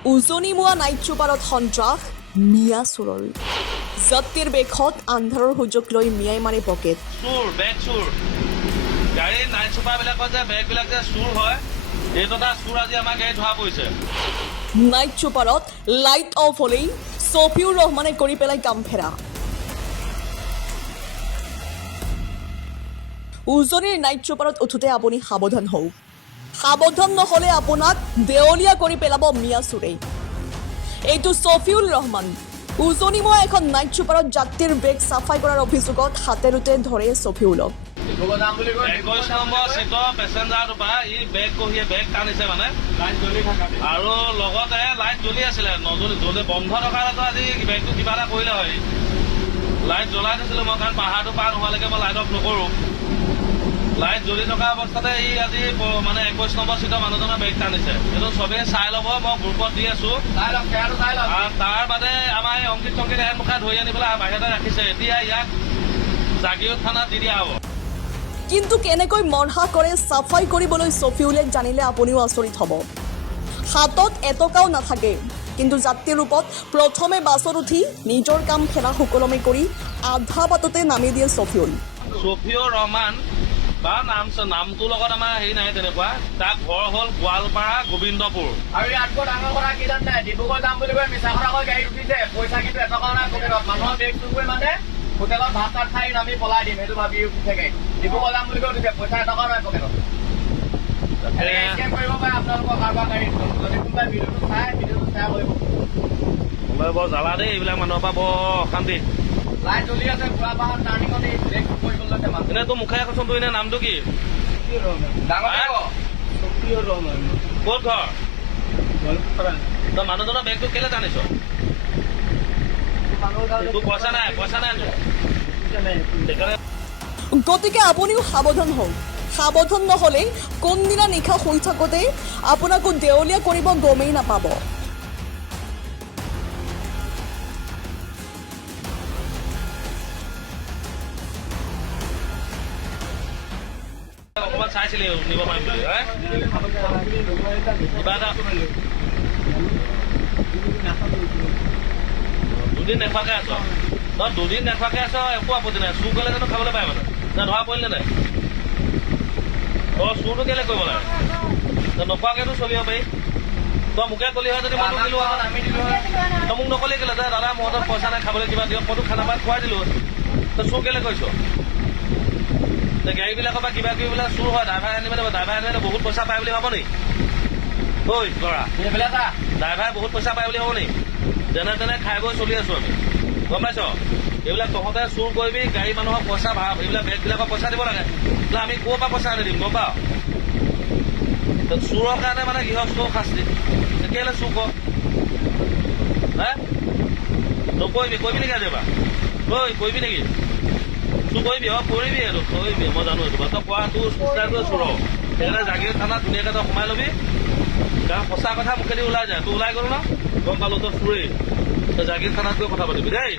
উজনি মোৱা নাইট চুপাৰত সন্ত্ৰাস মিয়া চোৰৰ যাত্ৰীৰ বেগত আন্ধাৰৰ সুযোগ লৈ মিয়াই মাৰি পকেট চুৰ বেগ চুৰ গাড়ী নাইট চুপাৰবিলাকত যে বেগবিলাক যে চুৰ হয় এইটো এটা চুৰ আজি আমাৰ গাড়ীত ধৰা পৰিছে নাইট চুপাৰত লাইট অফ হ'লেই ছফিউৰ ৰহমানে কৰি পেলাই কাম ফেৰা উজনিৰ নাইট চুপাৰত উঠোতে আপুনি সাৱধান হওক সাৱধান নহ'লে আপোনাক দেৱলীয়া কৰি পেলাব মিয়া চোৰে এইটো ছফিউল ৰহমান উজনি মোৱা এখন নাইট চুপাৰত যাত্ৰীৰ বেগ চাফাই কৰাৰ অভিযোগত হাতেৰোতে ধৰে ছফিউলক 21 নম্বৰ চিটৰ পেচেঞ্জাৰটোৰ পৰা ই বেগ কঢ়িয়ে বেগ টানিছে মানে আৰু লগতে লাইট জ্বলি আছিলে নজ্বলি বন্ধ থকাটো আজি বেগটো কিবা এটা কৰিলে হয় লাইট জ্বলাই দিছিলোঁ মই কাৰণ পাহাৰটো পাৰ নোহোৱালৈকে মই লাইট অফ নকৰোঁ লাইট জ্বলি থকা অৱস্থাতে ই আজি মানে 21 নম্বৰ চিটৰ মানুহজনৰ বেগ টানিছে এইটো চবেই চাই ল'ব মই গ্ৰুপত দি আছোঁ তাৰ বাদে আমাৰ এই অংকিত চংকিত এহেন মুখা ধৰি আনি পেলাই বাহিৰতে ৰাখিছে এতিয়া ইয়াক জাগিৰোড থানাত দি দিয়া হ'ব কিন্তু কেনেকৈ মৰহা কৰে চাফাই কৰিবলৈ ছফিউলে জানিলে আপুনিও আচৰিত হ'ব হাতত এটকাও নাথাকে কিন্তু যাত্ৰীৰ ৰূপত প্ৰথমে বাছত উঠি নিজৰ কাম খেলা সুকলমে কৰি আধা বাটতে নামি দিয়ে ছফিউল ছফিউৰ ৰহমান বা নামটোৰ লগত আমাৰ হেৰি নাই তেনেকুৱা তাৰ ঘৰ হ'ল গোৱালপাৰা গোবিন্দপুৰ আৰু ইয়াতকৈ ডাঙৰ কথা কি জান নাই ডিব্ৰুগড় যাম বুলি কৈ মিছা কথা কৈ গাড়ীত উঠিছে পইচা কিন্তু এটকা নাই পকেটত মানুহৰ বেগ চুৰ মানে হোটেলত ভাত চাত খাই নামি পলাই দিম সেইটো ভাবি উঠিছে গাড়ীত ডিব্ৰুগড় যাম বুলি কৈ উঠিছে পইচা এটকা নাই পকেটত স্কেম কৰিব পাৰে আপোনালোকৰ কাৰোবাৰ গাড়ীত যদি কোনোবাই ভিডিঅ'টো চাই ভিডিঅ'টো শ্বেয়াৰ কৰিব বৰ জ্বালা দেই এইবিলাক মানুহৰ পৰা বৰ অশান্তি লাইট জ্বলি আছে পুৰা পাহাৰ টাৰ্ণিঙত এই ব্ৰেক কৰিব লৈছে মানুহ এনে তোৰ মুখে কৈছোন তোৰ এনে নামটো কি ডাঙৰ ক'ত ঘৰ তই মানুহজনৰ বেগটো কেলে টানিছ তোৰ পইচা নাই তোৰ সেইকাৰণে গতিকে আপুনিও সাৱধান হওক সাৱধান নহ'লে কোনদিনা নিশা শুই থাকোঁতে আপোনাকো দেৱলীয়া কৰিব গমেই নাপাব অকণমান চাইছিলি নিব পাৰিম বুলি কিবা এটা দুদিন নেখোৱাকৈ আছ তই দুদিন নেখোৱাকৈ আছ একো আপত্তি নাই চুৰ কৰিলে জানো খাবলৈ পায় মানে তই ধৰা পৰিলে নাই তই চুৰটো কেলৈ কৰিব লাগে তই নোখোৱাকৈতো চলিব পাৰি তই মোকে কলি হয় যদি মই দিলোঁ আমি দিলোঁ তই মোক নকলি কেলৈ যে দাদা মোৰ হাতত পইচা নাই খাবলৈ কিবা দিয়ক মইতো খানা পাত খুৱাই দিলোঁ তই চুৰ কেলৈ কৰিছ গাড়ীবিলাকৰ পৰা কিবা কিবিবিলাক চুৰ হয় ড্ৰাইভাৰ আনিলে বহুত পইচা পায় বুলি ভাব নেকি ঐ ল'ৰা ড্ৰাইভাৰে বহুত পইচা পায় বুলি ভাব নেকি যেনে তেনে খাই বৈ চলি আছোঁ আমি গম পাইছ এইবিলাক তহঁতে চুৰ কৰিবি গাড়ী মানুহক পইচা এইবিলাক বেগবিলাকৰ পইচা দিব লাগে বোলে আমি ক'ৰ পৰা পইচা আনি দিম গম পাৱ চুৰৰ কাৰণে মানে গৃহস্থ শাস্তি কেলৈ চুৰ কৰ হে নকৰিবি কৰিবি নেকি আজি এবাৰ ঐ কৰিবি নেকি চুৰ কৰিবি কৰিবি এইটো কৰিবি মই জানো এইটো তই কোৱা তোৰ ষ্টাইলটোৱে চুৰ সেইকাৰণে জাগিৰোড থানাত ধুনীয়াকৈ তই সোমাই ল'বি কাৰণ সঁচা কথা মুখেদি ওলাই যায় তোৰ ওলাই গ'ল ন গম পালোঁ তই চুৰেই তই জাগিৰোড থানাত গৈ কথা পাতিবি দেই